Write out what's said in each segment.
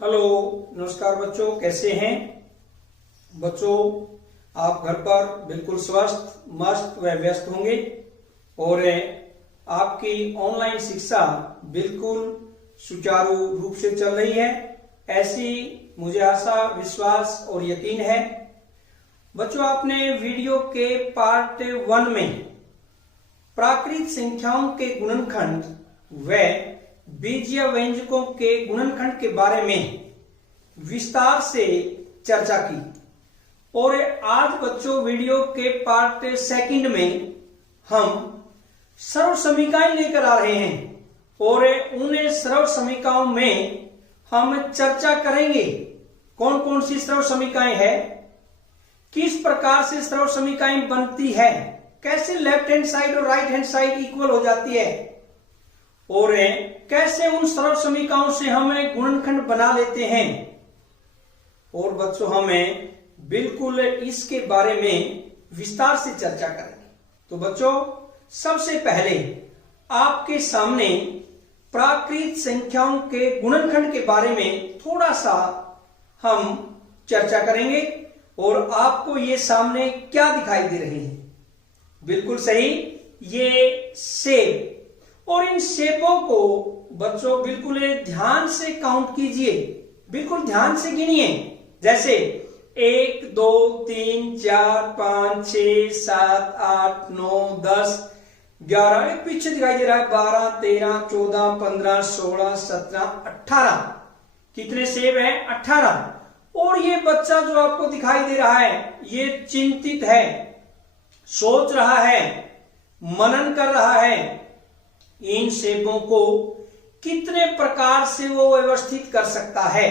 Hello, नमस्कार बच्चों, कैसे हैं बच्चों? आप घर पर बिल्कुल स्वस्थ, मस्त व व्यस्त होंगे और आपकी ऑनलाइन शिक्षा बिल्कुल सुचारू रूप से चल रही है, ऐसी मुझे आशा, विश्वास और यकीन है। बच्चों, आपने वीडियो के पार्ट 1 में प्राकृत संख्याओं के गुणनखंड व बीजीय व्यंजकों के गुणनखंड के बारे में विस्तार से चर्चा की और आज बच्चों वीडियो के पार्ट 2 में हम सर्व समीकरण लेकर आ रहे हैं और उन सर्व समीकरणों में हम चर्चा करेंगे कौन कौन सी सर्व समीकरण है, किस प्रकार से सर्व समीकरण बनती है, कैसे लेफ्ट हैंड साइड और राइट हैंड साइड इक्वल हो जाती है और कैसे उन सर्व समीकरणों से हम गुणनखंड बना लेते हैं। और बच्चों, हमें बिल्कुल इसके बारे में विस्तार से चर्चा करेंगे। तो बच्चों, सबसे पहले आपके सामने प्राकृत संख्याओं के गुणनखंड के बारे में थोड़ा सा हम चर्चा करेंगे और आपको ये सामने क्या दिखाई दे रहे हैं? बिल्कुल सही, ये सेब, और इन सेबों को बच्चों बिल्कुल ध्यान से काउंट कीजिए, बिल्कुल ध्यान से गिनिए। जैसे 1 2 3 4 5 6 7 8 9 10 11, एक पीछे दिखाई दे रहा है 12 13 14 15 16 17 18। कितने सेब हैं? 18। और ये बच्चा जो आपको दिखाई दे रहा है, ये चिंतित है, सोच रहा है, मनन कर रहा है। इन सेबों को कितने प्रकार से वो व्यवस्थित कर सकता है,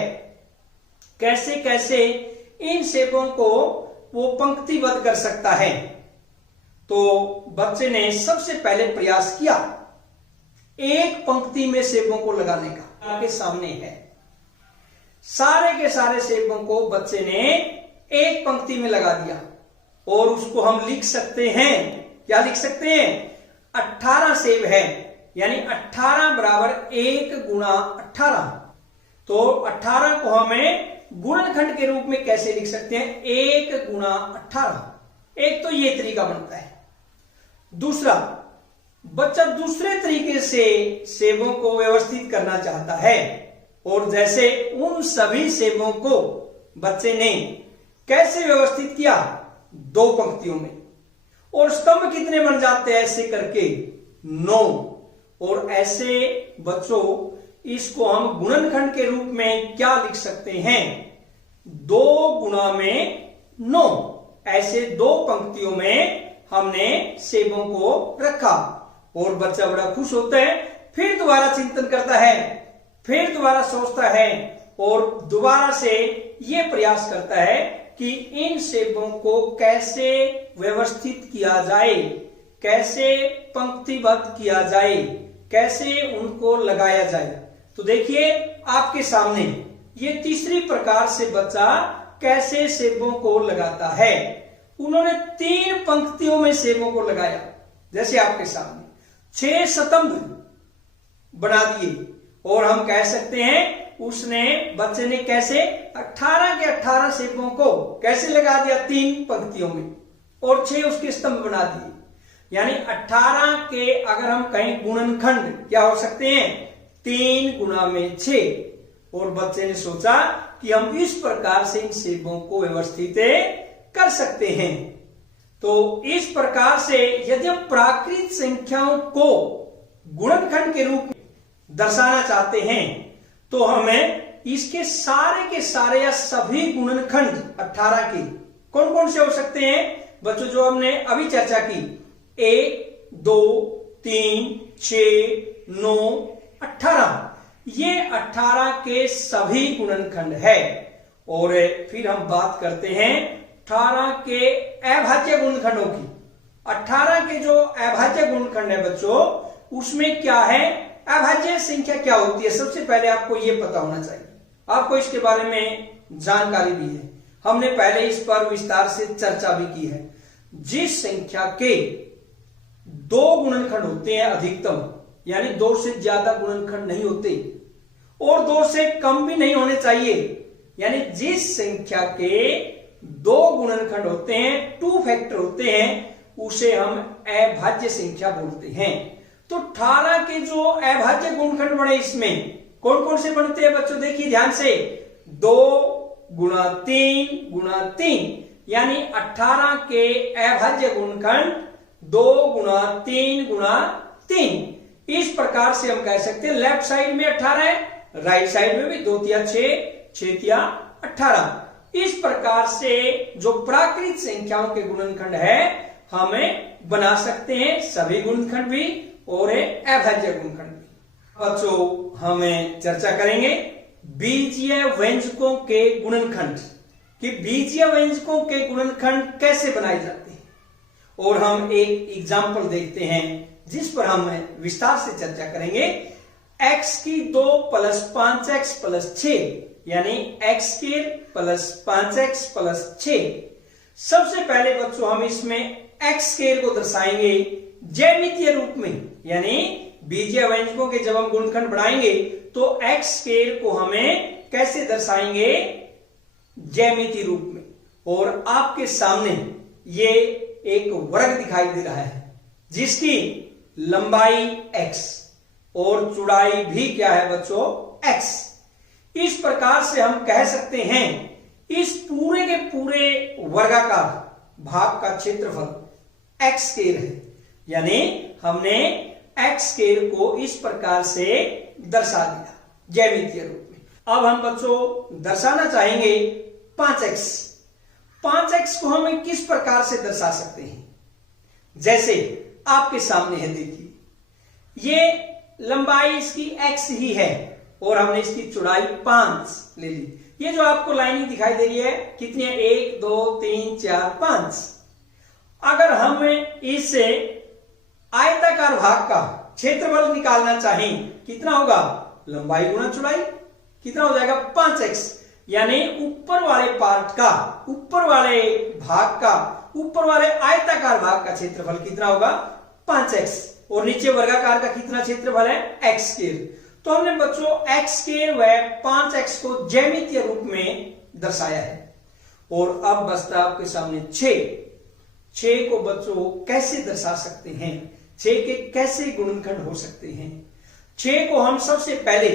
कैसे कैसे इन सेबों को वो पंक्तिबद्ध कर सकता है। तो बच्चे ने सबसे पहले प्रयास किया एक पंक्ति में सेबों को लगाने का। आपके सामने है सारे के सारे सेबों को बच्चे ने एक पंक्ति में लगा दिया और उसको हम लिख सकते हैं, क्या लिख सकते हैं? 18 सेब है, यानी 18 बराबर 1 गुणा 18। तो 18 को हमें गुणनखंड के रूप में कैसे लिख सकते हैं? 1 गुणा 18। एक तो ये तरीका बनता है। दूसरा, बच्चा दूसरे तरीके से सेबों को व्यवस्थित करना चाहता है और जैसे उन सभी सेबों को बच्चे ने कैसे व्यवस्थित किया? 2 पंक्तियों में। और स्तंभ कितने बन जाते हैं ऐसे करके? 9। और ऐसे बच्चों इसको हम गुणनखंड के रूप में क्या लिख सकते हैं? 2 गुणा में 9। ऐसे 2 पंक्तियों में हमने सेबों को रखा और बच्चा बड़ा खुश होता है, फिर दोबारा चिंतन करता है, फिर दोबारा सोचता है और दोबारा से यह प्रयास करता है कि इन सेबों को कैसे व्यवस्थित किया जाए, कैसे पंक्तिबद्ध किया जाए, कैसे उनको लगाया जाए। तो देखिए आपके सामने ये तीसरी प्रकार से बच्चा कैसे सेबों को लगाता है। उन्होंने 3 पंक्तियों में सेबों को लगाया। जैसे आपके सामने 6 स्तंभ बना दिए और हम कह सकते हैं उसने, बच्चे ने कैसे 18 के 18 सेबों को कैसे लगा दिया? 3 पंक्तियों में और 6 उसके स्तंभ बना दिए। यानी 18 के अगर हम कहें गुणनखंड क्या हो सकते हैं? 3 गुणा में 6। और बच्चे ने सोचा कि हम इस प्रकार से इन सेबों को व्यवस्थित कर सकते हैं। तो इस प्रकार से यदि हम प्राकृत संख्याओं को गुणनखंड के रूप में दर्शाना चाहते हैं तो हमें इसके सारे के सारे या सभी गुणनखंड 18 के कौन कौन से हो सकते हैं बच्चों? जो हमने अभी चर्चा की, 1 2 3 6 9 18। ये 18 के सभी गुणनखंड है। और फिर हम बात करते हैं 18 के अभाज्य गुणनखंडों की। 18 के जो अभाज्य गुणनखंड है बच्चों, उसमें क्या है? अभाज्य संख्या क्या होती है? सबसे पहले आपको यह पता होना चाहिए, आपको इसके बारे में जानकारी भी है, हमने पहले इस पर विस्तार से चर्चा भी की है। जिस संख्या के 2 गुणनखंड होते हैं अधिकतम, यानी 2 से ज्यादा गुणनखंड नहीं होते, और 2 से कम भी नहीं होने चाहिए। यानी जिस संख्या के 2 गुणनखंड होते हैं, 2 फैक्टर होते हैं, उसे हम अभाज्य संख्या बोलते हैं। तो 18 के जो अभाज्य गुणनखंड बने इसमें कौन कौन से बनते हैं बच्चों, देखिए ध्यान से। 2 गुणा 3 गुणा 3, यानी 18 के अभाज्य गुणनखंड 2 गुणा 3 गुणा 3। इस प्रकार से हम कह सकते हैं लेफ्ट साइड में 18 है, राइट साइड में भी 2 तिया 6, 6 तिया 18। इस प्रकार से जो प्राकृत संख्याओं के गुणनखंड है हमें बना सकते हैं, सभी गुणनखंड भी और अभाज्य गुणनखंड भी। बच्चों हमें चर्चा करेंगे बीजीय व्यंजकों के गुणनखंड, कि बीजीय व्यंजकों के गुणनखंड कैसे बनाए जाते हैं, और हम एक एग्जाम्पल देखते हैं जिस पर हम विस्तार से चर्चा करेंगे। x की 2 + 5x + 6, यानी x² + 5x + 6। सबसे पहले बच्चों हम इसमें x² को दर्शाएंगे ज्यामितीय रूप में, यानी बीजीय व्यंजकों के जब हम गुणनखंड बनाएंगे तो x² को हमें कैसे दर्शाएंगे, ज्यामितीय रूप में। और आपके सामने ये एक वर्ग दिखाई दे रहा है जिसकी लंबाई x और चौड़ाई भी क्या है बच्चों, x। इस प्रकार से हम कह सकते हैं इस पूरे के पूरे वर्गाकार भाग का क्षेत्रफल x² है। यानी हमने x² को इस प्रकार से दर्शा दिया ज्यामितीय रूप में। अब हम बच्चों दर्शाना चाहेंगे 5x। 5x को हम किस प्रकार से दर्शा सकते हैं, जैसे आपके सामने है, देखिए ये लंबाई इसकी x ही है और हमने इसकी चौड़ाई 5 ले ली। ये जो आपको लाइनिंग दिखाई दे रही है कितनी है, 1 2 3 4 5। अगर हम इस आयताकार भाग का क्षेत्रफल निकालना चाहें कितना होगा, लंबाई गुणा चौड़ाई, कितना हो जाएगा 5x। यानी ऊपर वाले पार्ट का, ऊपर वाले भाग का, ऊपर वाले आयताकार भाग का क्षेत्रफल कितना होगा 5x, और नीचे वर्गाकार का कितना क्षेत्रफल है x²। तो हमने बच्चों x² व 5x को ज्यामितीय रूप में दर्शाया है। और अब बचता आपके सामने 6 को बच्चों कैसे दर्शा सकते हैं, 6 के कैसे गुणनखंड हो सकते हैं। 6 को हम सबसे पहले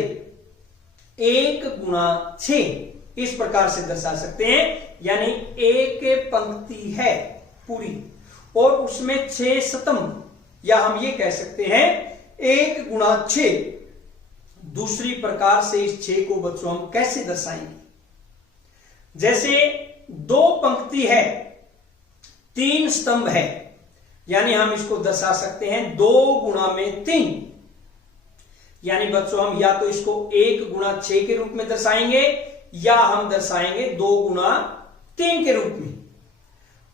1 गुणा 6 इस प्रकार से दर्शा सकते हैं, यानी एक पंक्ति है पूरी और उसमें 6 स्तंभ, या हम ये कह सकते हैं 1 गुणा 6। दूसरी प्रकार से इस 6 को बच्चों हम कैसे दर्शाएंगे, जैसे 2 पंक्ति है 3 स्तंभ है, यानी हम इसको दर्शा सकते हैं 2 गुणा में 3। यानी बच्चों हम या तो इसको 1 गुणा 6 के रूप में दर्शाएंगे या हम दर्शाएंगे 2 गुणा 3 के रूप में।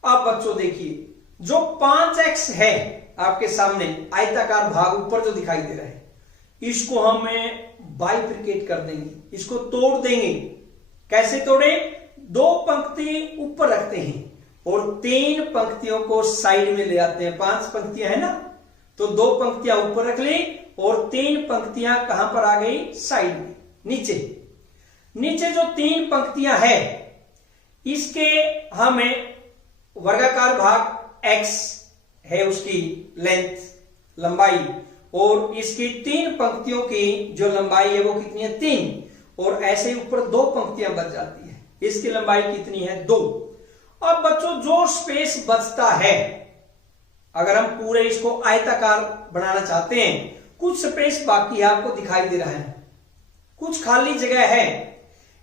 अब बच्चों देखिए जो 5x है आपके सामने आयताकार भाग ऊपर जो दिखाई दे रहा है, इसको हम बाइफरकेट कर देंगे, इसको तोड़ देंगे। कैसे तोड़े, 2 पंक्ति ऊपर रखते हैं और 3 पंक्तियों को साइड में ले आते हैं। 5 पंक्तियां है ना, तो 2 पंक्तियां ऊपर रख ली और 3 पंक्तियां कहां पर आ गई, साइड में, नीचे जो 3 पंक्तियां है इसके हमें वर्गाकार भाग x है, उसकी लेंथ लंबाई, और इसकी 3 पंक्तियों की जो लंबाई है वो कितनी है 3, और ऐसे ऊपर 2 पंक्तियां बच जाती है, इसकी लंबाई कितनी है 2। अब बच्चों जो स्पेस बचता है, अगर हम पूरे इसको आयताकार बनाना चाहते हैं, कुछ स्पेस बाकी है, आपको दिखाई दे रहा है, कुछ खाली जगह है।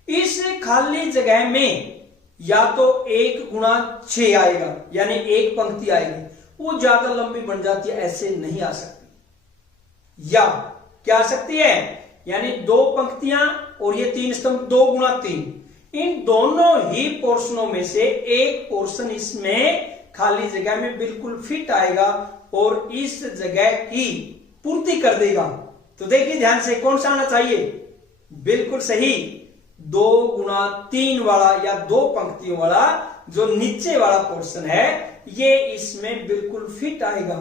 इस खाली जगह में या तो 1 गुणा 6 आएगा, यानी 1 पंक्ति आएगी, वो ज्यादा लंबी बन जाती है, ऐसे नहीं आ सकती। या क्या आ सकती है, यानी 2 पंक्तियां और ये 3 स्तंभ, 2 गुणा 3, इन दोनों ही पोर्शनों में से एक पोर्शन इसमें खाली जगह में बिल्कुल फिट आएगा और इस जगह की पूर्ति कर देगा। तो देखिए ध्यान से, कौन सा आना चाहिए, बिल्कुल सही 2 गुणा 3 वाला या 2 पंक्तियों वाला जो नीचे वाला पोर्शन है, ये इसमें बिल्कुल फिट आएगा।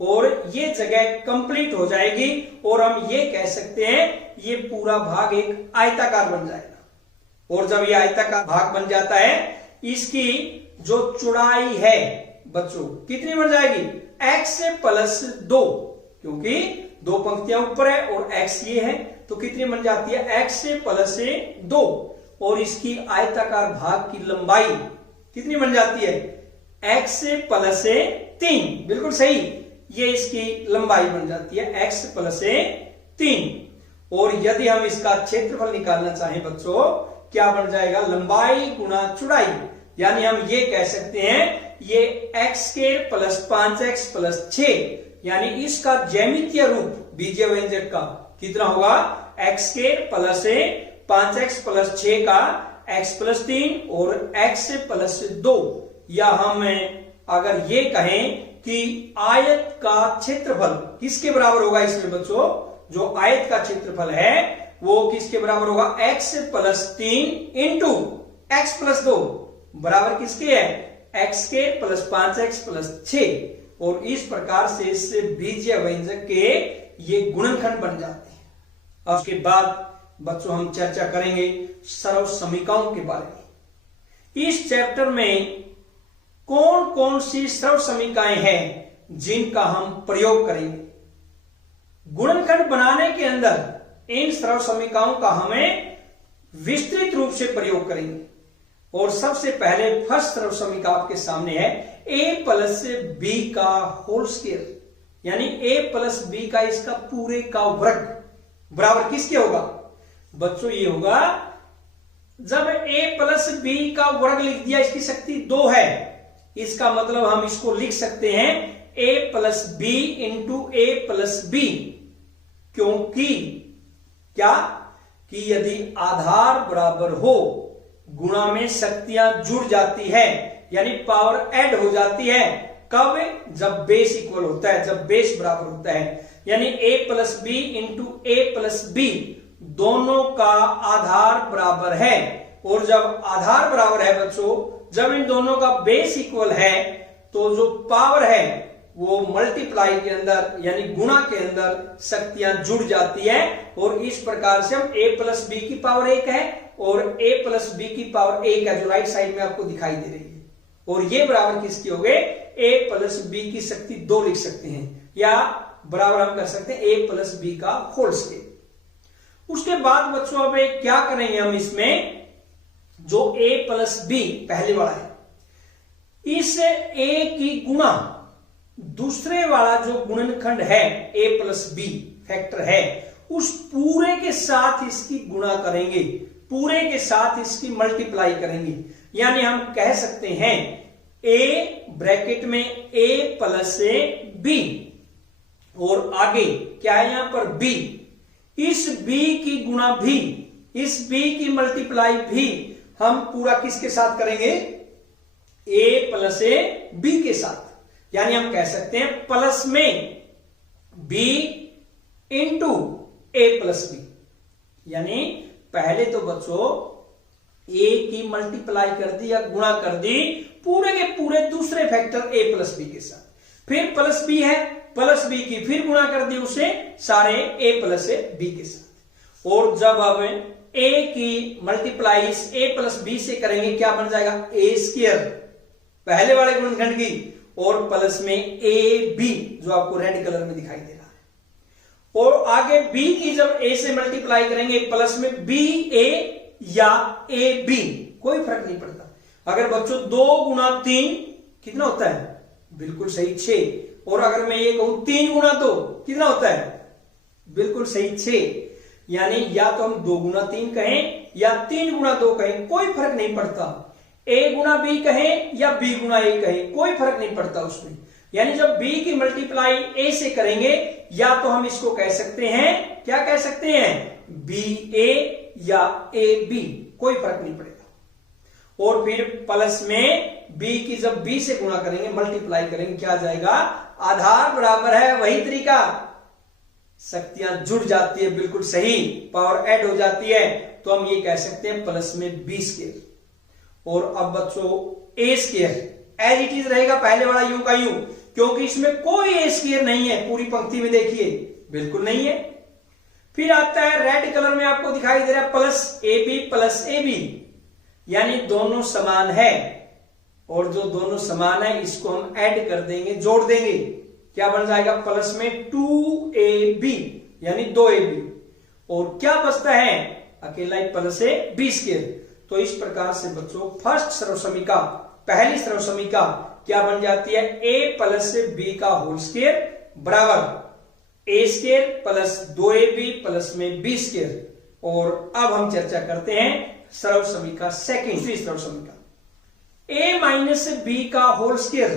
और ये जगह कंप्लीट हो जाएगी और हम ये कह सकते हैं ये पूरा भाग एक आयताकार बन जाएगा। और जब ये आयताकार भाग बन जाता है, इसकी जो चौड़ाई है बच्चों कितनी बन जाएगी, x प्लस 2, क्योंकि दो पंक्तियां ऊपर है और x ये है, तो कितनी बन जाती है x प्लस 2। और इसकी आयताकार भाग की लंबाई कितनी बन जाती है x प्लस 3, बिल्कुल सही, ये इसकी लंबाई बन जाती है x प्लस 3। और यदि हम इसका क्षेत्रफल निकालना चाहें बच्चों, क्या बन जाएगा, लंबाई गुणा चौड़ाई, यानी हम ये कह सकते हैं ये x² प्लस 5x प्लस 6, यानी इसका ज्यामितीय रूप बीजीय व्यंजक का कितना होगा, x² प्लस 5x प्लस 6 का x प्लस 3 और x प्लस 2। या हम अगर ये कहें कि आयत का क्षेत्रफल किसके बराबर होगा, इसमें बच्चों जो आयत का क्षेत्रफल है वो किसके बराबर होगा, x plus 3 into x plus 2 बराबर किसके है, x² प्लस 5x प्लस 6। और इस प्रकार से इससे बीजीय व्यंजक के ये गुणनखंड बन जाते हैं। उसके बाद बच्चों हम चर्चा करेंगे सरल समीकरणों के बारे में। इस चैप्टर में कौन कौन सी सरल समीकरण हैं जिनका हम प्रयोग करेंगे गुणनखंड बनाने के अंदर, इन सरल समीकरणों का हमें विस्तृत रूप से प्रयोग करेंगे। और सबसे पहले फर्स्ट सरल समीकरण आपके सामने है a प्लस बी का होल स्क्वायर, यानी a प्लस बी का इसका पूरे का वर्ग बराबर किसके होगा बच्चों, ये होगा जब a प्लस बी का वर्ग लिख दिया, इसकी शक्ति 2 है, इसका मतलब हम इसको लिख सकते हैं a plus b into a plus b. क्योंकि क्या कि यदि आधार बराबर हो, गुणा में शक्तियां जुड़ जाती है, यानी पावर ऐड हो जाती है, कब, जब बेस इक्वल होता है, जब बेस बराबर होता है, यानी a plus b into a plus b दोनों का आधार बराबर है। और जब आधार बराबर है बच्चों, जब इन दोनों का बेस इक्वल है, तो जो पावर है वो मल्टीप्लाई के अंदर यानी गुणा के अंदर शक्तियां जुड़ जाती है। और इस प्रकार से हम a प्लस बी की पावर 1 है और a प्लस बी की पावर 1 है, जो राइट साइड में आपको दिखाई दे रही है, और ये बराबर किसकी हो गए, a प्लस बी की शक्ति 2 लिख सकते हैं, या बराबर हम कर सकते हैं a प्लस बी का होल स्क्वायर। उसके बाद बच्चों अब क्या करेंगे हम, इसमें जो a प्लस बी पहले वाला है, इस a की गुणा दूसरे वाला जो गुणनखंड है a प्लस बी फैक्टर है, उस पूरे के साथ इसकी गुणा करेंगे, पूरे के साथ इसकी मल्टीप्लाई करेंगे, यानी हम कह सकते हैं a ब्रैकेट में a प्लस बी और आगे क्या है यहां पर b, इस b की गुणा भी, इस b की मल्टीप्लाई भी हम पूरा किसके साथ करेंगे, a प्लस बी के साथ, यानी हम कह सकते हैं प्लस में b into a plus b. यानी पहले तो बच्चों a की मल्टीप्लाई कर दी या गुणा कर दी पूरे के पूरे दूसरे फैक्टर a प्लस बी के साथ, फिर प्लस b है, प्लस बी की फिर गुणा कर दी उसे सारे a प्लस बी के साथ। और जब अब a की मल्टीप्लाई इस a प्लस बी से करेंगे, क्या बन जाएगा, a स्क्वायर पहले वाले गुणनखंड की, और प्लस में a b जो आपको रेड कलर में दिखाई दे रहा है। और आगे b की जब a से मल्टीप्लाई करेंगे, प्लस में b a या a b, कोई फर्क नहीं पड़ता। अगर बच्चों 2 गुणा 3 कितना होता है, बिल्कुल सही 6। और अगर मैं ये कहूं 3 गुणा 2 कितना होता है, बिल्कुल सही 6। यानी या तो हम 2 गुणा 3 कहें या 3 गुणा 2 कहें, कोई फर्क नहीं पड़ता। a गुणा b कहें या b गुणा a कहें, कोई फर्क नहीं पड़ता उसमें। यानी जब b की मल्टीप्लाई a से करेंगे, या तो हम इसको कह सकते हैं, क्या कह सकते हैं, ba या ab, कोई फर्क नहीं पड़ेगा। और फिर प्लस में b की जब b से गुणा करेंगे, मल्टीप्लाई करेंगे, क्या आ जाएगा, आधार बराबर है, वही तरीका, शक्तियां जुड़ जाती है, बिल्कुल सही, पावर ऐड हो जाती है, तो हम ये कह सकते हैं प्लस में b स्क्वायर। और अब बच्चों a square as it is रहेगा, पहले वाला यूं का यूं, क्योंकि इसमें कोई ए स्क्वायर नहीं है। पूरी पंक्ति में देखिए बिल्कुल नहीं है। फिर आता है रेड कलर में आपको दिखाई दे रहा है प्लस ए बी, यानी दोनों समान है, और जो दोनों समान है इसको हम ऐड कर देंगे, जोड़ देंगे, क्या बन जाएगा प्लस में 2ab यानी 2ab, और क्या बचता है अकेला ही प्लस ए बी स्क्वायर। तो इस प्रकार से बच्चों फर्स्ट सर्वसमीका, पहली सर्वसमीका क्या बन जाती है, a प्लस बी का होल स्क्वायर बराबर ए स्क्वायर प्लस 2ab प्लस में बी स्क्वायर। और अब हम चर्चा करते हैं सर्वसमीका सेकंड, दूसरी सर्वसमीका a माइनस बी का होल स्क्वायर,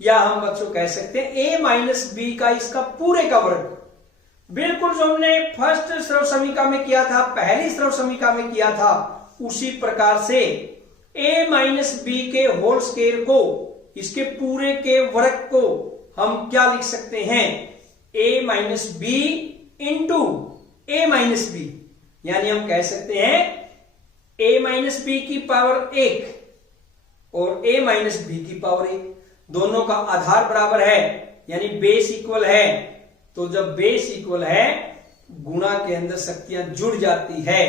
या हम बच्चों कह सकते हैं a माइनस बी का इसका पूरे का वर्ग। बिल्कुल जो हमने फर्स्ट सर्वसमीका में किया था, पहली सर्वसमीका में किया था, उसी प्रकार से a माइनस बी के होल स्क्वायर को, इसके पूरे के वर्ग को हम क्या लिख सकते हैं, a minus b into a minus b, यानी हम कह सकते हैं a माइनस बी की पावर 1 और a माइनस बी की पावर 1, दोनों का आधार बराबर है यानी बेस इक्वल है। तो जब बेस इक्वल है गुणा के अंदर शक्तियां जुड़ जाती है,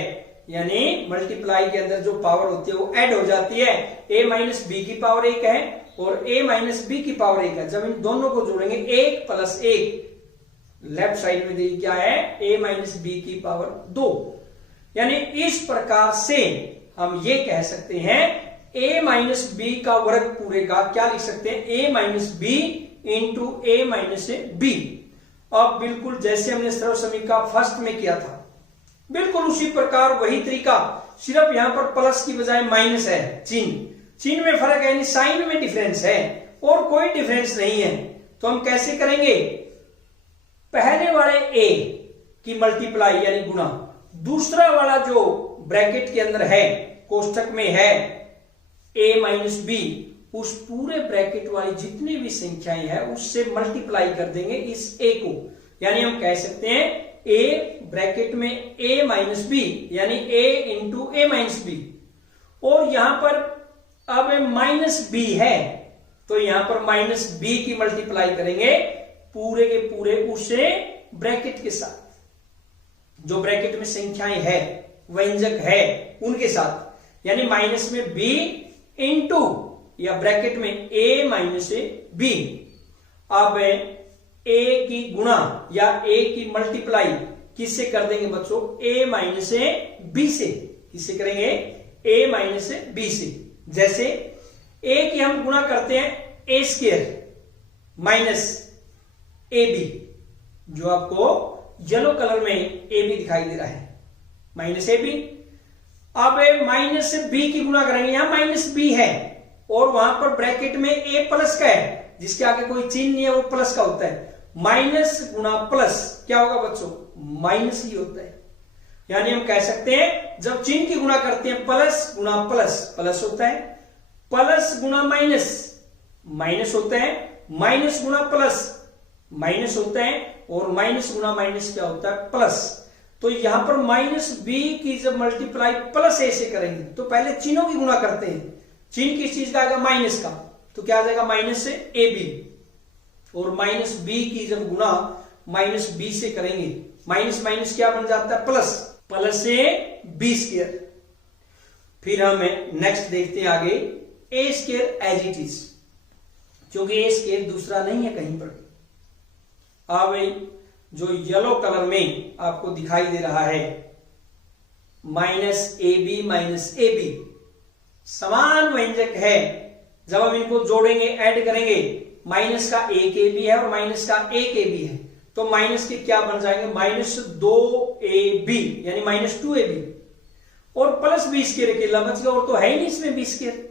यानी मल्टीप्लाई के अंदर जो पावर होती है वो ऐड हो जाती है। a माइनस बी की पावर 1 है और a माइनस बी की पावर 1 है। जब इन दोनों को जोड़ेंगे 1 प्लस 1, लेफ्ट साइड में देखिए क्या है, a माइनस बी की पावर 2, यानी इस प्रकार से हम ये कह सकते हैं a माइनस बी का वर्ग पूरे का क्या लिख सकते हैं, a minus b into a minus b. अब बिल्कुल जैसे हमने सर्वसमीका फर्स्ट में किया था, बिल्कुल उसी प्रकार वही तरीका, सिर्फ यहां पर प्लस की बजाय माइनस है, चिन्ह में फर्क है, यानी साइन में डिफरेंस है और कोई डिफरेंस नहीं है। तो हम कैसे करेंगे, पहले वाले a की मल्टीप्लाई यानी गुणा, दूसरा वाला जो ब्रैकेट के अंदर है, कोष्ठक में है a माइनस बी, उस पूरे ब्रैकेट वाली जितनी भी संख्याएं हैं उससे मल्टीप्लाई कर देंगे इस a को, यानी हम कह सकते हैं a ब्रैकेट में a माइनस बी यानी a into a minus b, और यहां पर अब माइनस बी है तो यहां पर माइनस बी की मल्टीप्लाई करेंगे पूरे के पूरे उसे ब्रैकेट के साथ, जो ब्रैकेट में संख्याएं है, व्यंजक है उनके साथ, यानी माइनस में b इंटू या ब्रैकेट में a माइनस बी। अब a की गुणा या a की मल्टीप्लाई किससे कर देंगे बच्चों, a माइनस बी से, किससे करेंगे, a माइनस बी से। जैसे a की हम गुणा करते हैं a square minus a b, जो आपको येलो कलर में ए बी दिखाई दे रहा है, माइनस ए बी। अब माइनस बी की गुणा करेंगे, यहां माइनस बी है और वहां पर ब्रैकेट में a प्लस का है, जिसके आगे कोई चिन्ह नहीं है वो प्लस का होता है। माइनस गुणा प्लस क्या होगा बच्चों, माइनस ही होता है। यानी हम कह सकते हैं जब चिन्ह की गुणा करते हैं प्लस गुणा प्लस, प्लस होता है, प्लस गुणा माइनस, माइनस होता है, माइनस गुणा प्लस, माइनस होता है, और माइनस गुणा माइनस क्या होता है, प्लस। तो यहां पर माइनस बी की जब मल्टीप्लाई प्लस ए से करेंगे तो पहले चिन्हों की गुणा करते हैं, चिन्ह किस चीज का आएगा, माइनस का, तो क्या आ जाएगा माइनस से ए बी, और माइनस बी की जब गुणा माइनस बी से करेंगे, माइनस माइनस क्या बन जाता है, plus, plus a b square. फिर हम नेक्स्ट देखते हैं आगे a square as it is, क्योंकि ए स्क्वायर दूसरा नहीं है कहीं पर। अब जो येलो कलर में आपको दिखाई दे रहा है माइनस ए बी समान व्यंजक है, जब हम इनको जोड़ेंगे ऐड करेंगे, माइनस का एक ए बी है और माइनस का एक ए बी है, तो माइनस के क्या बन जाएंगे, माइनस 2ab यानी माइनस 2ab, और प्लस बी स्क्वायर अकेला बच गया, और तो है ही नहीं इसमें बी स्क्वायर।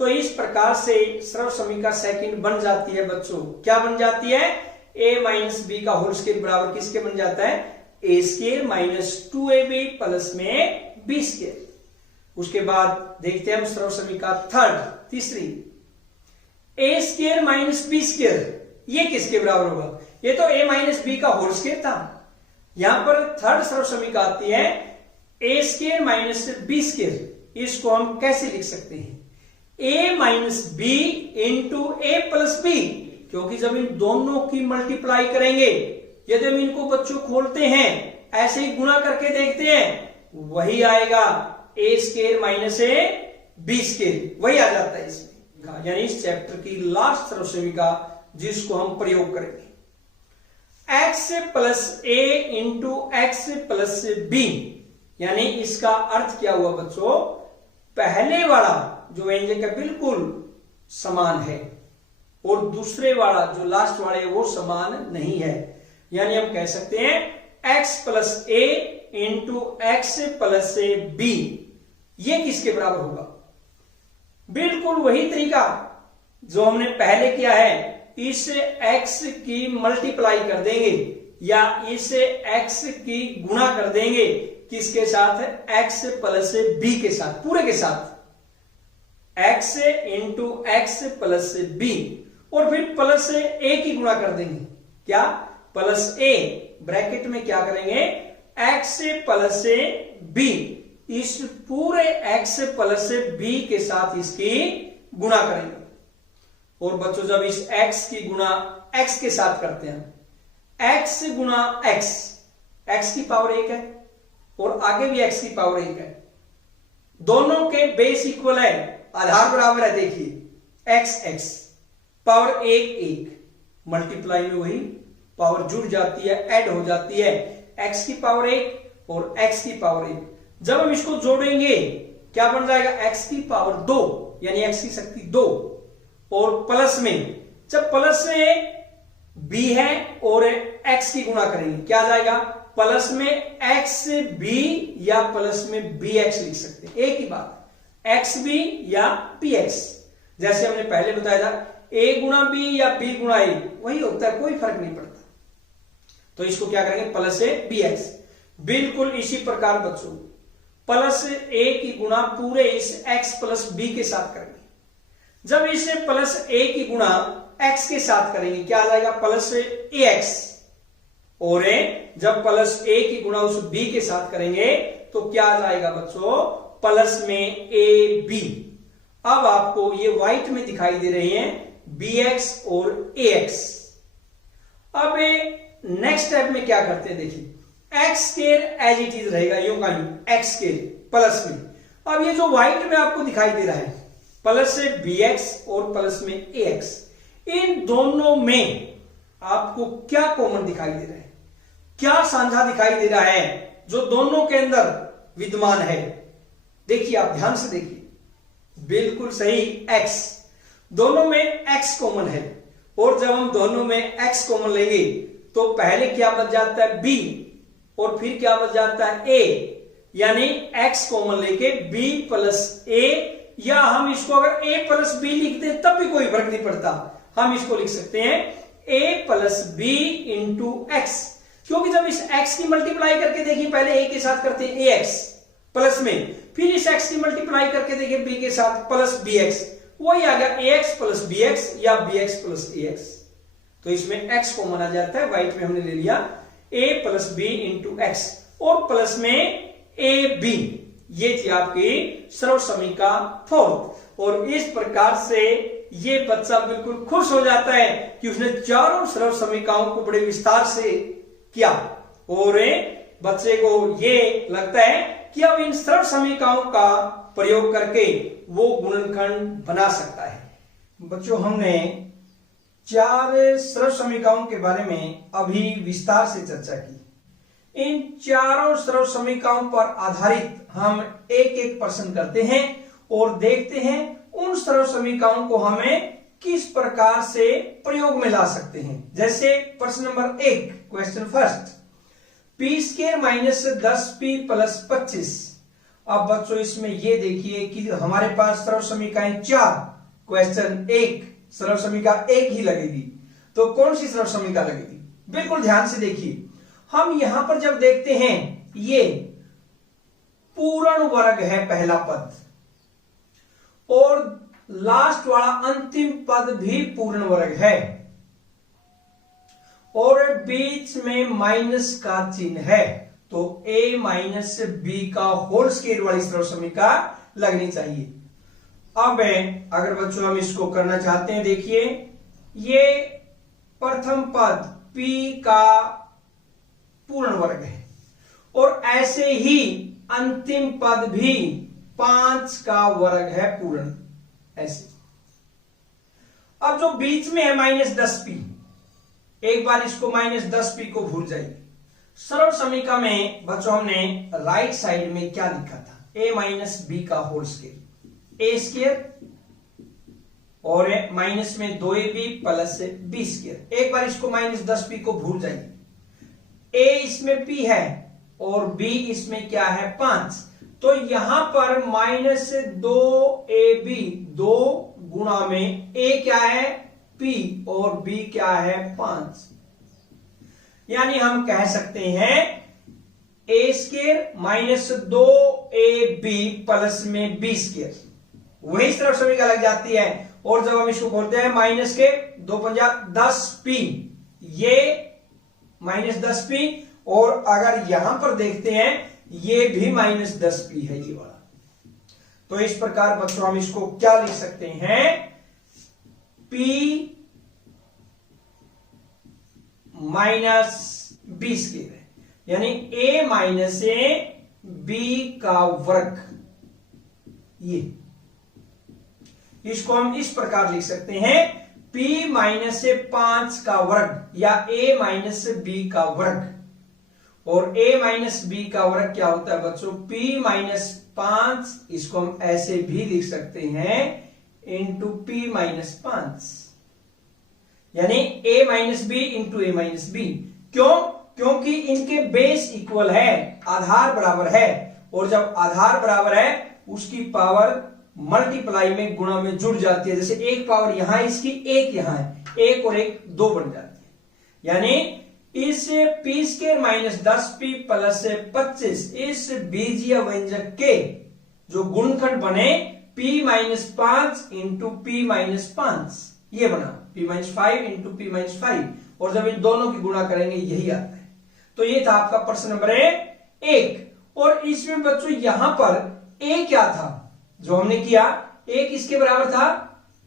तो इस प्रकार से सर्वसमीका सेकंड बन जाती है बच्चों, क्या बन जाती है, a माइनस बी का होल स्क्वायर बराबर किसके बन जाता है, a square minus 2ab plus में b स्क्वायर। उसके बाद देखते हैं हम सर्वसमीका थर्ड, तीसरी, a square minus b square, ये किसके बराबर होगा, ये तो a माइनस बी का होल स्क्वायर था। यहां पर थर्ड सर्वसमीका आती है a square minus b square, इसको हम कैसे लिख सकते हैं, a minus b into a plus b, क्योंकि जब इन दोनों की मल्टीप्लाई करेंगे, यदि हम इनको बच्चों खोलते हैं, ऐसे ही गुणा करके देखते हैं, वही आएगा a square minus a b square, वही आ जाता है इसमें। यानी इस चैप्टर की लास्ट सर्वसमीका जिसको हम प्रयोग करेंगे, x plus a into x plus b. यानी इसका अर्थ क्या हुआ बच्चों, पहले वाला जो व्यंजक है बिल्कुल समान है और दूसरे वाला जो लास्ट वाले वो समान नहीं है। यानी हम कह सकते हैं x plus a into x plus b, ये किसके बराबर होगा, बिल्कुल वही तरीका जो हमने पहले किया है, इस x की मल्टीप्लाई कर देंगे या इस x की गुणा कर देंगे, किसके साथ, x प्लस बी के साथ, पूरे के साथ, x into x plus b, और फिर प्लस ए की गुणा कर देंगे, क्या, प्लस ए, ब्रैकेट में क्या करेंगे, x प्लस बी, इस पूरे x प्लस बी के साथ इसकी गुणा करेंगे। और बच्चों जब इस x की गुणा x के साथ करते हैं, x गुणा x की पावर 1 है और आगे भी x की पावर 1 है, दोनों के बेस इक्वल है, आधार बराबर है, देखिए x पावर 1 मल्टीप्लाई में वही पावर जुड़ जाती है, ऐड हो जाती है, x की पावर 1 और x की पावर 1। जब हम इसको जोड़ेंगे क्या बन जाएगा, x की पावर 2, यानी x की शक्ति 2, और प्लस में, जब प्लस में b है और x की गुणा करेंगे, क्या जाएगा, प्लस में एक्स बी या प्लस में बी एक्स लिख सकते हैं, एक ही बात, एक्स बी या पी एक्स। जैसे हमने पहले बताया था, ए गुणा बी या बी गुणा ए, वही होता है, कोई फर्क नहीं पड़ता। तो इसको क्या करेंगे, प्लस ए बी एक्स। बिल्कुल इसी प्रकार बच्चों प्लस ए की गुणा पूरे इस एक्स प्लस बी के साथ करेंगे। जब इसे प्लस ए की गुणा एक्स के साथ करेंगे, क्या आ जाएगा, प्लस ए एक्स, और जब प्लस ए की गुणा उस बी के साथ करेंगे तो क्या आ जाएगा बच्चों, प्लस में ए बी। अब आपको ये व्हाइट में दिखाई दे रहे हैं बी एक्स और ए एक्स। अब नेक्स्ट स्टेप में क्या करते हैं, देखिए x square as it is रहेगा, यूं का यूं एक्स स्केयर प्लस में। अब ये जो व्हाइट में आपको दिखाई दे रहा है प्लस से बी एक्स और प्लस में ए एक्स, इन दोनों में आपको क्या कॉमन दिखाई दे रहा है, क्या साझा दिखाई दे रहा है जो दोनों के अंदर विद्यमान है। देखिए आप ध्यान से देखिए, बिल्कुल सही, x, दोनों में x कॉमन है, और जब हम दोनों में x कॉमन लेंगे तो पहले क्या बच जाता है b, और फिर क्या बच जाता है a, यानी x कॉमन लेके b प्लस a, या हम इसको अगर a प्लस b लिख दें तब भी कोई फर्क नहीं पड़ता, हम इसको लिख सकते हैं a plus b into x, क्योंकि जब इस x की मल्टीप्लाई करके देखिए, पहले a के साथ करते हैं ax प्लस में, फिर इस x की मल्टीप्लाई करके देखिए b के साथ प्लस bx, वही आ गया ax प्लस bx या bx प्लस ax। तो इसमें x कॉमन आ जाता है, व्हाइट में हमने ले लिया a plus b into x, और प्लस में a b, ये थी आपकी सर्वसमीका फोर्थ। और इस प्रकार से ये बच्चा बिल्कुल खुश हो जाता है कि उसने चारों सर्वसमीकाओं को बड़े विस्तार से किया, और बच्चे को ये लगता है कि अब इन सर्वसमीकाओं का प्रयोग करके वो गुणनखंड बना सकता है। बच्चों हमने चार सर्वसमीकाओं के बारे में अभी विस्तार से चर्चा की। इन चारों सर्वसमीकाओं पर आधारित हम एक एक प्रश्न करते हैं और देखते हैं उन सर्वसमीकाओं को हमें किस प्रकार से प्रयोग में ला सकते हैं। जैसे प्रश्न number 1, question first, P square minus 10p plus 25। अब बच्चों इसमें ये देखिए कि हमारे पास सर्वसमीकाएं 4, क्वेश्चन 1, सर्वसमीका 1 ही लगेगी, तो कौन सी सर्वसमीका लगेगी, बिल्कुल ध्यान से देखिए। हम यहां पर जब देखते हैं ये पूर्ण वर्ग है पहला पद, और लास्ट वाला अंतिम पद भी पूर्ण वर्ग है, और बीच में माइनस का चिन्ह है, तो a माइनस बी का होल स्क्वायर वाली सर्वसमीका लगनी चाहिए। अब अगर बच्चों हम इसको करना चाहते हैं, देखिए ये प्रथम पद p का पूर्ण वर्ग है और ऐसे ही अंतिम पद भी 5 का वर्ग है पूर्ण। ऐसे अब जो बीच में है -10p, एक बार इसको -10p को भूल जाइए। सरल समीकरण में बच्चों हमने राइट साइड में क्या लिखा था, a माइनस बी का होल स्क्वायर, ए स्क्वायर और माइनस में 2ab प्लस बी स्क्वायर। एक बार इसको -10p को भूल जाइए। a इसमें p है और b इसमें क्या है 5, तो यहां पर -2ab 2 गुणा में a क्या है p और b क्या है 5, यानी हम कह सकते हैं a स्क्वायर -2ab प्लस में b स्क्वायर, वही तरफ समीकरण लग जाती है। और जब हम इसको खोलते हैं माइनस के 2 पंजा 10p, ये -10p, और अगर यहां पर देखते हैं ये भी -10p है ये वाला। तो इस प्रकार बच्चों हम इसको क्या लिख सकते हैं, p माइनस बी स्क्वायर है, यानी a माइनस b का वर्ग। ये इसको हम इस प्रकार लिख सकते हैं, p माइनस 5 का वर्ग या a माइनस b का वर्ग। और a माइनस b का वर्ग क्या होता है बच्चों, p माइनस 5, इसको हम ऐसे भी लिख सकते हैं इंटू p माइनस 5, यानी a minus b into a minus b. क्यों? क्योंकि इनके बेस इक्वल है, आधार बराबर है, और जब आधार बराबर है उसकी पावर मल्टीप्लाई में गुणा में जुड़ जाती है। जैसे एक पावर यहां इसकी, एक यहां है, एक और एक 2 बन जाती है। यानी इस p square minus 10p plus 25 इस बीजीय व्यंजक के जो गुणनखंड बने p minus 5 into p minus 5, ये बना p minus 5 into p minus 5, और जब इन दोनों की गुणा करेंगे यही आता है। तो ये था आपका प्रश्न नंबर 1। और इसमें बच्चों यहां पर a क्या था जो हमने किया, a किसके बराबर था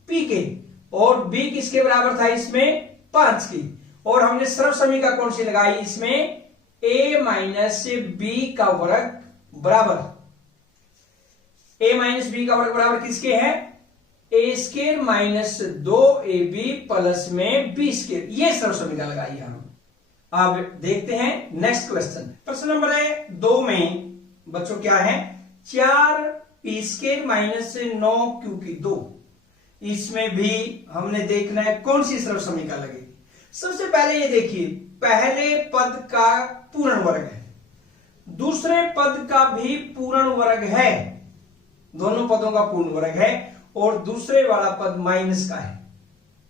p के, और b किसके बराबर था इसमें 5 की, और हमने सर्व समीकरण कौन सी लगाई इसमें, a माइनस बी का वर्ग बराबर, a माइनस बी का वर्ग बराबर किसके है, a square minus 2ab plus में b स्क्वायर। ये सर्व समीकरण लगाई हम। अब देखते हैं नेक्स्ट क्वेश्चन। प्रश्न नंबर 2 में बच्चों क्या है, 4p स्क्वायर माइनस 9q की 2। इसमें भी हमने देखना है कौन सी सर्व समीकरण लगेगी। सबसे पहले ये देखिए, पहले पद का पूर्ण वर्ग है, दूसरे पद का भी पूर्ण वर्ग है, दोनों पदों का पूर्ण वर्ग है, और दूसरे वाला पद माइनस का है।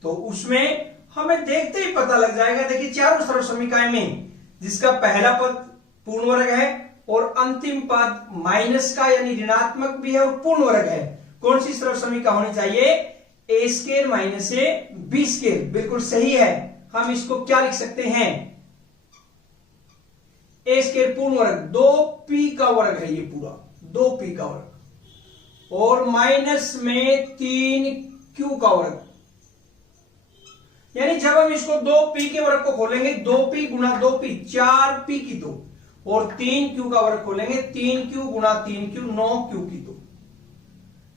तो उसमें हमें देखते ही पता लग जाएगा। देखिए चारों सर्व समीकरण में जिसका पहला पद पूर्ण वर्ग है और अंतिम पद माइनस का यानी ऋणात्मक भी है और पूर्ण वर्ग है, कौन सी सर्व समीकरण होनी चाहिए, ए स्क्वायर माइनस बी स्क्वायर। बिल्कुल सही है। हम इसको क्या लिख सकते हैं, ए स्क्वायर पूर्ण वर्ग 2p का वर्ग है, ये पूरा 2p का वर्ग, और माइनस में 3q का वर्ग। यानी जब हम इसको 2p के वर्ग को खोलेंगे, 2p गुणा 2p 4p की 2, और 3q का वर्ग खोलेंगे 3q गुणा 3q 9q की 2,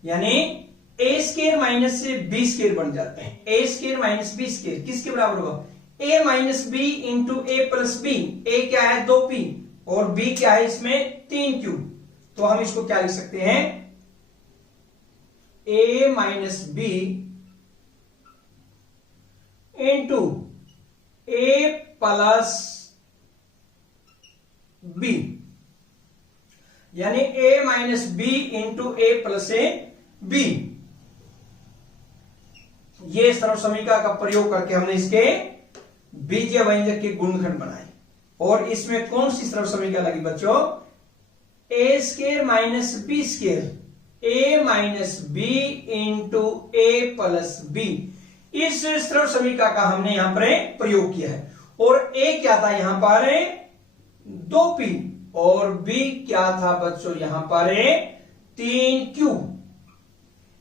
यानी ए स्क्वायर माइनस बी स्क्वायर बन जाते हैं। ए स्क्वायर माइनस बी स्क्वायर किसके बराबर होगा, ए minus b into a plus B. ए क्या है 2p और b क्या है इसमें 3q। तो हम इसको क्या लिख सकते हैं, a minus b into a plus b, यानी a minus b into a plus b. ये सर्व समीकरण का प्रयोग करके हमने इसके बीजीय व्यंजक के गुणनखंड बनाए। और इसमें कौन सी सर्व समीकरण लगी बच्चों, ए square minus b square, A minus b into a plus B. इस सर्व समीकरण का हमने यहां पर प्रयोग किया है। और ए क्या था यहां पर 2p, और b क्या था बच्चों यहां पर 3q।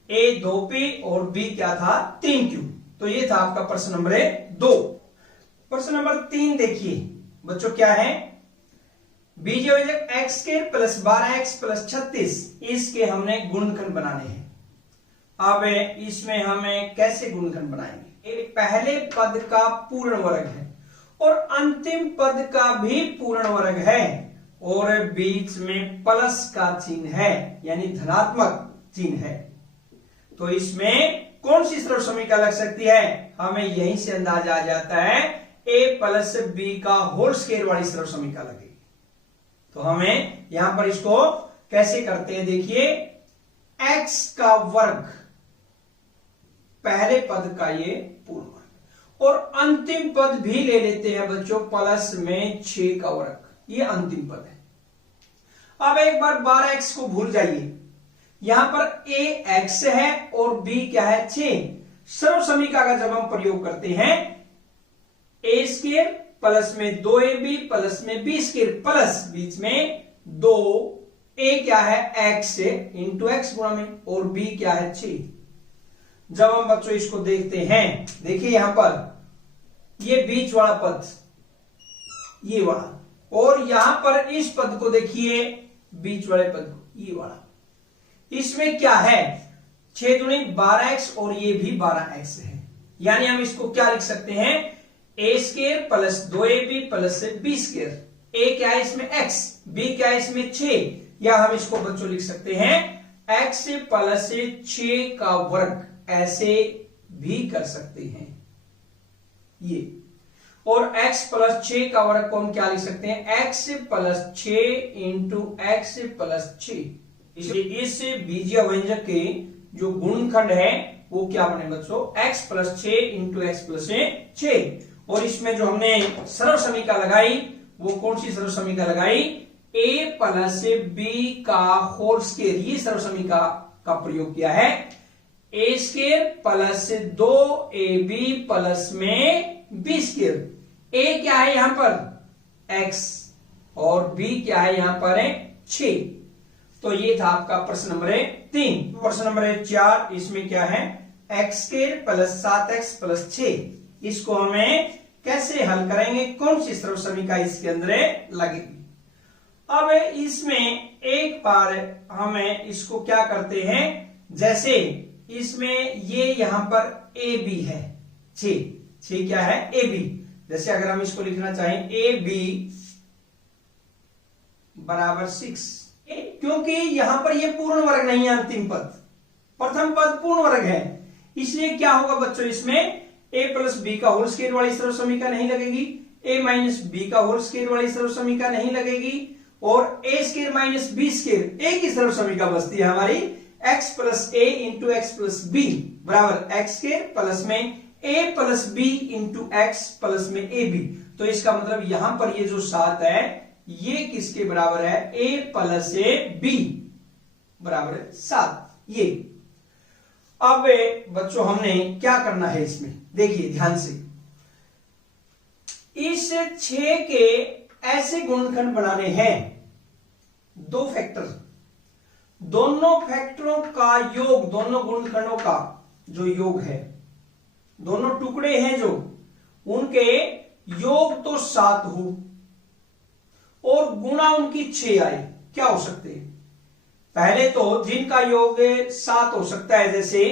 a 2p और b क्या था 3q। तो ये था आपका प्रश्न नंबर 2। प्रश्न नंबर 3 देखिए बच्चों, क्या है? बीजयोजक x square plus 12x plus 36, इसके हमने गुणनखंड बनाने हैं। अब इसमें हमें कैसे गुणनखंड बनाएंगे? पहले पद का पूर्ण वर्ग है और अंतिम पद का भी पूर्ण वर्ग है और बीच में प्लस का चिन्ह है, यानी धनात्मक चिन्ह है। तो इसमें कौन सी सर्व समीकरण लग सकती है? हमें यहीं से अंदाजा आ जाता है, a प्लस बी का होल स्क्वायर वाली सर्व समीकरण लगेगी। तो हमें यहां पर इसको कैसे करते हैं, देखिए, x का वर्ग, पहले पद का ये पूर्ण वर्ग, और अंतिम पद भी ले लेते हैं बच्चों, प्लस में 6 का वर्ग, ये अंतिम पद है। अब एक बार 12x को भूल जाइए, यहां पर a x है और b क्या है? 6। सर्व समीकरण का जब हम प्रयोग करते हैं, a स्क्वायर प्लस में 2ab प्लस में b स्क्वायर प्लस बीच में 2, a क्या है? x इंटू x गुणा में, और b क्या है? 6। जब हम बच्चों इसको देखते हैं, देखिए यहां पर ये बीच वाला पद, ये वाला, और यहां पर इस पद को देखिए, बीच वाले पद को, ये वाला, इसमें क्या है? 6 दूनी 12x और ये भी 12x है, यानी हम इसको क्या लिख सकते हैं? a square plus 2ab plus b square. a क्या है इसमें? x, b क्या है इसमें? 6, या हम इसको बच्चों लिख सकते हैं x प्लस 6 का वर्ग, ऐसे भी कर सकते हैं ये। और x प्लस 6 का वर्ग को हम क्या लिख सकते हैं? x plus 6 into x plus 6। इसलिए इस बीजीय व्यंजक के जो गुणनखंड है वो क्या बने बच्चों? x plus 6 into x plus 6। और इसमें जो हमने सर्व समीकरण लगाई वो कौन सी सर्व समीकरण लगाई? a प्लस b का होल स्क्वायर, ये सर्व समीकरण का प्रयोग किया है। a square plus 2ab plus में b स्क्वायर। a क्या है यहां पर? x, और b क्या है यहां पर? 6। तो ये था आपका प्रश्न नंबर 3। प्रश्न नंबर 4, इसमें क्या है? X square plus 7x plus 6, इसको हमें कैसे हल करेंगे? कौन सी सर्व समीकरण इसके अंदर लगेगी? अब इसमें एक बार हमें इसको क्या करते हैं, जैसे इसमें ये यहां पर ए बी है, 6 क्या है? A b. जैसे अगर हम इसको लिखना चाहें ए बी बराबर 6, क्योंकि यहां पर ये पूर्ण वर्ग नहीं है, अंतिम पद, प्रथम पद पूर्ण वर्ग है, इसलिए क्या होगा बच्चों? इसमें a प्लस बी का होल स्क्वायर वाली सर्व समीकरण नहीं लगेगी, a माइनस बी का होल स्क्वायर वाली सर्व समीकरण नहीं लगेगी, और a square minus b square, एक ही सर्व समीकरण बचती है हमारी, x plus a into x plus b बराबर एक्स स्क्वायर प्लस में a plus b into x plus में ए बी। तो इसका मतलब यहां पर ये जो 7 है ये किसके बराबर है? a प्लस ए बी बराबर 7। ये अब बच्चों हमने क्या करना है इसमें, देखिए ध्यान से, इस 6 के ऐसे गुणनखंड बनाने हैं, 2 फैक्टर, दोनों फैक्टरों का योग, दोनों गुणनखंडों का जो योग है, दोनों टुकड़े हैं जो, उनके योग तो 7 हो और गुणा उनकी 6 आए। क्या हो सकते हैं? पहले तो जिनका योग 7 हो सकता है, जैसे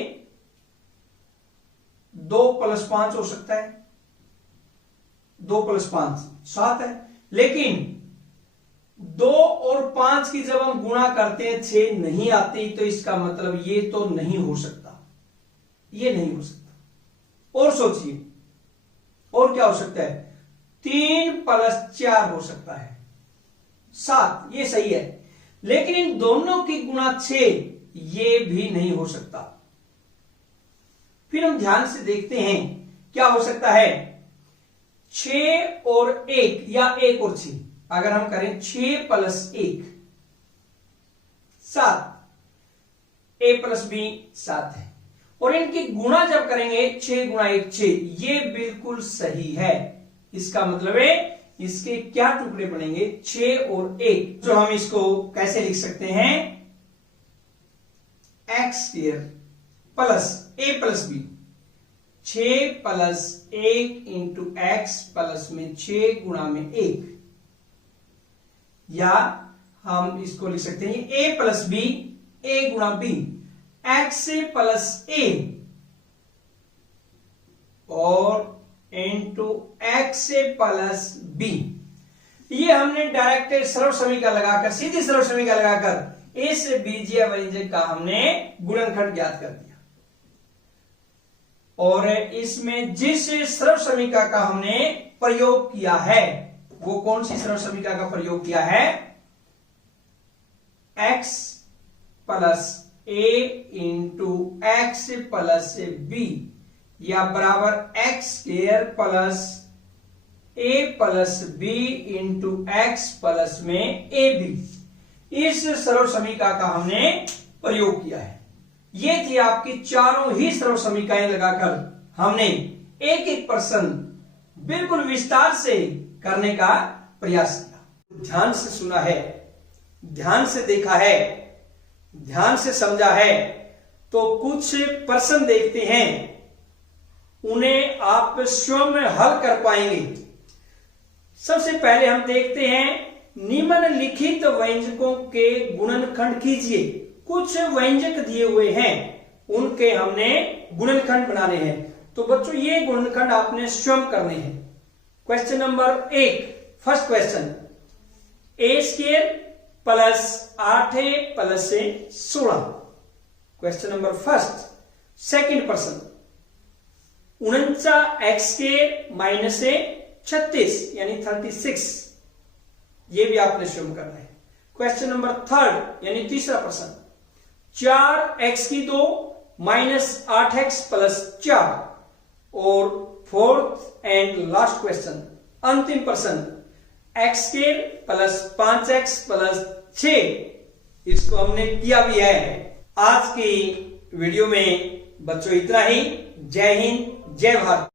2 प्लस 5 हो सकता है, 2 प्लस 5 7 है, लेकिन 2 और 5 की जब हम गुणा करते हैं 6 नहीं आती, तो इसका मतलब ये तो नहीं हो सकता, ये नहीं हो सकता। और सोचिए, और क्या हो सकता है? 3 प्लस 4 हो सकता है, 7, ये सही है, लेकिन इन दोनों की गुणा 6 ये भी नहीं हो सकता। फिर हम ध्यान से देखते हैं क्या हो सकता है। 6 और 1 या 1 और 6, अगर हम करें 6 प्लस 1 7, a प्लस बी 7 है, और इनकी गुणा जब करेंगे 6 गुणा 1 6, ये बिल्कुल सही है। इसका मतलब है इसके क्या टुकड़े बनेंगे? 6 और 1। जो हम इसको कैसे लिख सकते हैं? X square plus a plus b, 6 plus 1 into x plus में 6 गुणा में 1, या हम इसको लिख सकते हैं a प्लस बी, a गुणा बी, एक्स प्लस ए और इंटू एक्स प्लस बी। ये हमने डायरेक्ट सरल समीकरण लगाकर, सीधी सरल समीकरण लगाकर ए से बीजीय व्यंजक का हमने गुणनखंड ज्ञात कर दिया। और इसमें जिस सरल समीकरण का हमने प्रयोग किया है वो कौन सी सरल समीकरण का प्रयोग किया है? x plus a into x plus b, या बराबर x square plus a plus b into x plus में ए बी। इस सरल समीकरण का हमने प्रयोग किया है। ये थी आपकी चारों ही सरल समीकरण लगाकर हमने एक एक प्रश्न बिल्कुल विस्तार से करने का प्रयास किया। ध्यान से सुना है, ध्यान से देखा है, ध्यान से समझा है, तो कुछ प्रश्न देखते हैं, उन्हें आप स्वयं हल कर पाएंगे। सबसे पहले हम देखते हैं निम्नलिखित व्यंजकों के गुणनखंड कीजिए। कुछ व्यंजक दिए हुए हैं, उनके हमने गुणनखंड बनाने हैं। तो बच्चों ये गुणनखंड आपने स्वयं करने हैं। Question number 1, first question, a square plus 8 plus 16। Question number first. Second प्रश्न, 49 एक्स स्क्वायर माइनस 36 यानी 36, ये भी आपने स्वयं करना है। क्वेश्चन नंबर थर्ड यानी तीसरा प्रश्न, 4x2 माइनस 8x प्लस 4। और फोर्थ एंड लास्ट क्वेश्चन, अंतिम प्रश्न, x2 प्लस 5x प्लस 6। इसको हमने किया भी है। आज की वीडियो में बच्चों इतना ही। जय हिंद, जय भारत।